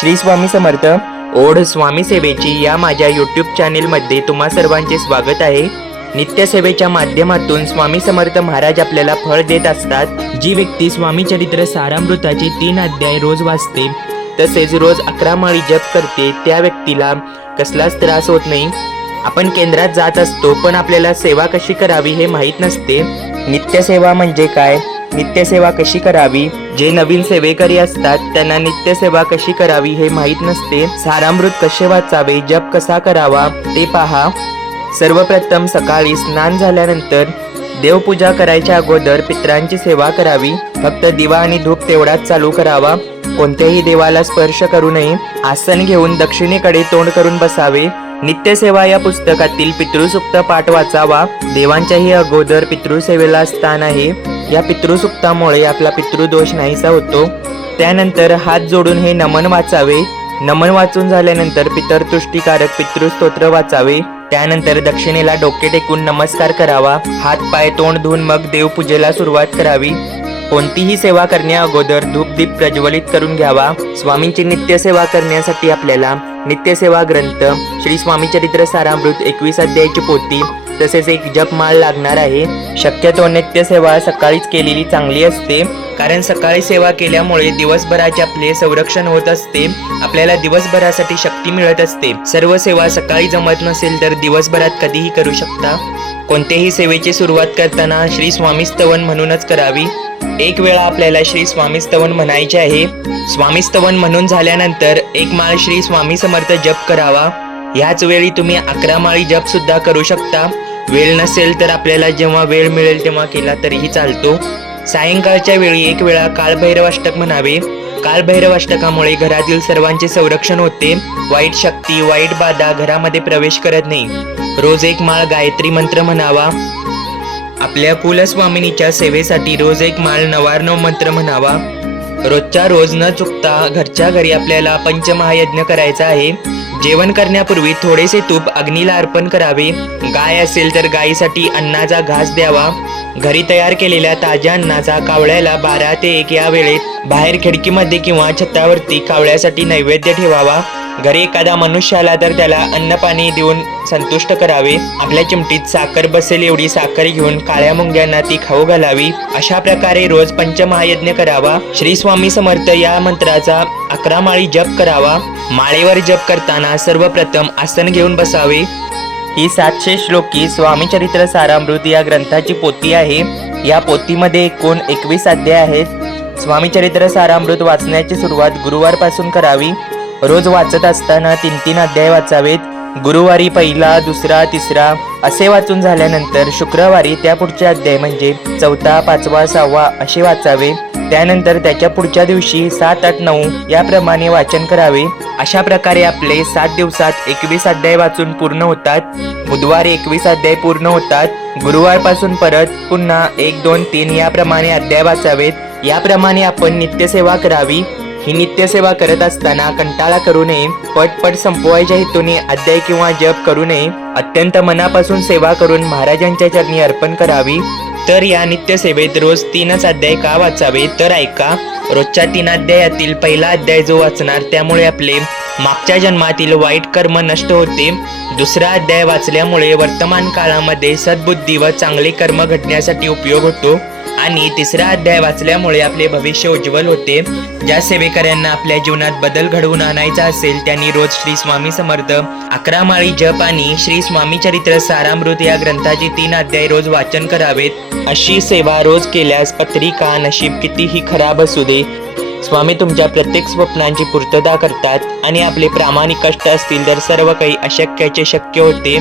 श्री स्वामी समर्थ. ओढ स्वामी सेवेची या माझ्या यूट्यूब चॅनेलमध्ये तुम्हा सर्वांचे स्वागत आहे. नित्यसेवेच्या माध्यमातून स्वामी समर्थ महाराज आपल्याला फळ देत असतात. जी व्यक्ती स्वामी चरित्र सारामृताचे तीन अध्याय रोज वाचते तसेच रोज अकरा माळी जप करते त्या व्यक्तीला कसलाच त्रास होत नाही. आपण केंद्रात जात असतो पण आपल्याला सेवा कशी करावी हे माहीत नसते. नित्यसेवा म्हणजे काय? नित्यसेवा कशी करावी? जे नवीन सेवेकरी असतात त्यांना नित्यसेवा कशी करावी हे माहीत नसते. सारामृत कसे वाचावे? जप कसा करावा? ते पहा. सर्वप्रथम सकाळी स्नान झाल्यानंतर देवपूजा करायच्या अगोदर पित्रांची सेवा करावी. फक्त दिवा आणि धूप तेवढाच चालू करावा. कोणत्याही देवाला स्पर्श करू नये. आसन घेऊन दक्षिणेकडे तोंड करून बसावे. नित्यसेवा या पुस्तकातील पितृसुक्त पाठ वाचावा. देवांच्याही अगोदर पितृसेवेला स्थान आहे. या पितृसुक्तामुळे आपला पितृदोष नाहीसा होतो. त्यानंतर हात जोडून हे नमन वाचावे. नमन वाचून झाल्यानंतर पितरतुष्टीकारक पितृस्तोत्र वाचावे. त्यानंतर दक्षिणेला डोके टेकून नमस्कार करावा. हात पाय तोंड धुवून मग देवपूजेला सुरुवात करावी. कोणतीही सेवा करण्या अगोदर धूपदीप प्रज्वलित करून घ्यावा. स्वामींची नित्यसेवा करण्यासाठी आपल्याला नित्यसेवा ग्रंथ श्री स्वामी चरित्र सारामृत एकवीस अध्यायाची पोती तसेच एक जपमाळ लागणार आहे. शक्यतो नित्यसेवा सकाळीच केलेली चांगली असते. कारण सकाळी सेवा केल्यामुळे दिवसभराचे आपले संरक्षण होत असते. आपल्याला दिवसभरासाठी शक्ती मिळत असते. सर्व सेवा सकाळी जमत नसेल तर दिवसभरात कधीही करू शकता. कोणत्याही सेवेची सुरुवात करताना श्री स्वामी स्तवन म्हणूनच करावी. एक वेळा आपल्याला श्री स्वामी स्तवन म्हणायचे आहे. स्वामी स्तवन म्हणून झाल्यानंतर एक माळ श्री स्वामी समर्थ जप करावा. ह्याच वेळी तुम्ही अकरा माळी जप सुद्धा करू शकता. वेळ नसेल तर आपल्याला जेव्हा वेळ मिळेल तेव्हा केला तरीही चालतो. सायंकाळच्या वेळी एक वेळा कालभैरवाष्टक म्हणावे. कालभैरवाष्टकामुळे घरातील सर्वांचे संरक्षण होते. वाईट शक्ती वाईट बाधा घरामध्ये प्रवेश करत नाही. रोज एक माळ गायत्री मंत्र म्हणावा. आपल्या कुलस्वामिनीच्या सेवेसाठी रोज एक माळ नवार्णव मंत्र म्हणावा. रोजच्या रोज न चुकता घरच्या घरी आपल्याला पंचमहायज्ञ करायचा आहे. जेवण करण्यापूर्वी थोडेसे तूप अग्नीला अर्पण करावे. गाय असेल तर गायीसाठी अन्नाचा घास द्यावा. घरी तयार केलेल्या ताज्या अन्नाचा कावळ्याला बारा ते एक या वेळेत बाहेर खिडकीमध्ये किंवा छतावरती कावळ्यासाठी नैवेद्य ठेवावा. घरी एखादा मनुष्य आला तर त्याला अन्न पाणी देऊन संतुष्ट करावे. आपल्या चिमटीत साखर बसेल एवढी साखर घेऊन काळ्या मुंग्यांना ती खाऊ घालावी. अशा प्रकारे रोज पंचमहायज्ञ करावा. श्री स्वामी समर्थ या मंत्राचा अकरा माळी जप करावा. माळेवर जप करताना सर्वप्रथम आसन घेऊन बसावे. ही सातशे श्लोकी स्वामीचरित्र सारामृत या ग्रंथाची पोती आहे. या पोथीमध्ये एकूण एकवीस अध्याय आहेत. स्वामीचरित्र सारामृत वाचण्याची सुरुवात गुरुवारपासून करावी. रोज वाचत असताना तीन तीन अध्याय वाचावेत. गुरुवारी पहिला दुसरा तिसरा असे वाचून झाल्यानंतर शुक्रवारी त्या पुढचे अध्याय म्हणजे चौथा पाचवा सहावा असे वाचावे. त्यानंतर त्याच्या पुढच्या दिवशी सात आठ नऊ याप्रमाणे वाचन करावे. अशा प्रकारे आपले सात दिवसात एकवीस अध्याय वाचून पूर्ण होतात. बुधवारी एकवीस अध्याय पूर्ण होतात. गुरुवारपासून परत पुन्हा एक दोन तीन याप्रमाणे अध्याय वाचावेत. याप्रमाणे आपण नित्यसेवा करावी. ही नित्यसेवा करत असताना कंटाळा करू नये पटपट संपवायच्या हेतूने अध्याय किंवा जप करू नये अत्यंत मनापासून सेवा करून महाराजांच्या चरणी अर्पण करावी. तर या नित्यसेवेत रोज तीनच अध्याय का वाचावे तर ऐका. रोजच्या तीन अध्यायातील पहिला अध्याय जो वाचणार त्यामुळे आपले मागच्या जन्मातील वाईट कर्म नष्ट होते. दुसरा अध्याय वाचल्यामुळे वर्तमान काळामध्ये सद्बुद्धी व चांगले कर्म घडण्यासाठी उपयोग होतो. आणि तिसरा अध्याय वाचल्यामुळे आपले भविष्य उज्ज्वल होते. ज्या सेवेकऱ्यांना आपल्या जीवनात बदल घडवून आणायचा असेल त्यांनी रोज श्री स्वामी समर्थ अकरा माळी जप आणि श्री स्वामी चरित्र सारामृत या ग्रंथाचे तीन अध्याय रोज वाचन करावेत. अशी सेवा रोज केल्यास पत्रिका नशीब कितीही खराब असू दे. स्वामी तुमच्या प्रत्येक स्वप्नांची पूर्तता करतात आणि आपले प्रामाणिक कष्ट असतील तर सर्व काही अशक्याचे शक्य होते.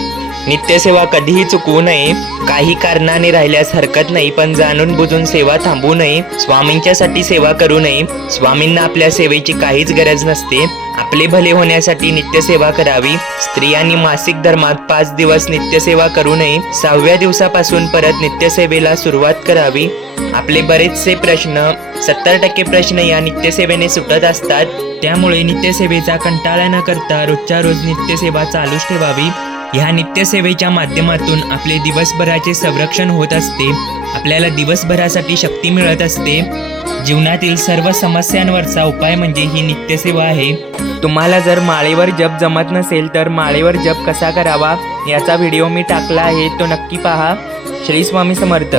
नित्यसेवा कधीही चुकवू नये. काही कारणाने राहिल्यास हरकत नाही पण जाणून बुजून सेवा थांबवू नये. स्वामींच्यासाठी सेवा करू नये. स्वामींना आपल्या सेवेची काहीच गरज नसते. आपले भले होण्यासाठी नित्यसेवा करावी. स्त्रियांनी मासिक धर्मात पाच दिवस नित्यसेवा करू नये. सहाव्या दिवसापासून परत नित्यसेवेला सुरुवात करावी. आपले बरेचसे प्रश्न सत्तर टक्के प्रश्न या नित्यसेवेने सुटत असतात. त्यामुळे नित्यसेवेचा कंटाळा न करता रोजच्या रोज नित्यसेवा चालूच ठेवावी. ह्या नित्यसेवेच्या माध्यमातून आपले दिवसभराचे संरक्षण होत असते. आपल्याला दिवसभरासाठी शक्ती मिळत असते. जीवनातील सर्व समस्यांवरचा उपाय म्हणजे ही नित्यसेवा आहे. तुम्हाला जर माळेवर जप जमत नसेल तर माळेवर जप कसा करावा? याचा व्हिडिओ मी टाकला आहे तो नक्की पहा. श्री स्वामी समर्थ.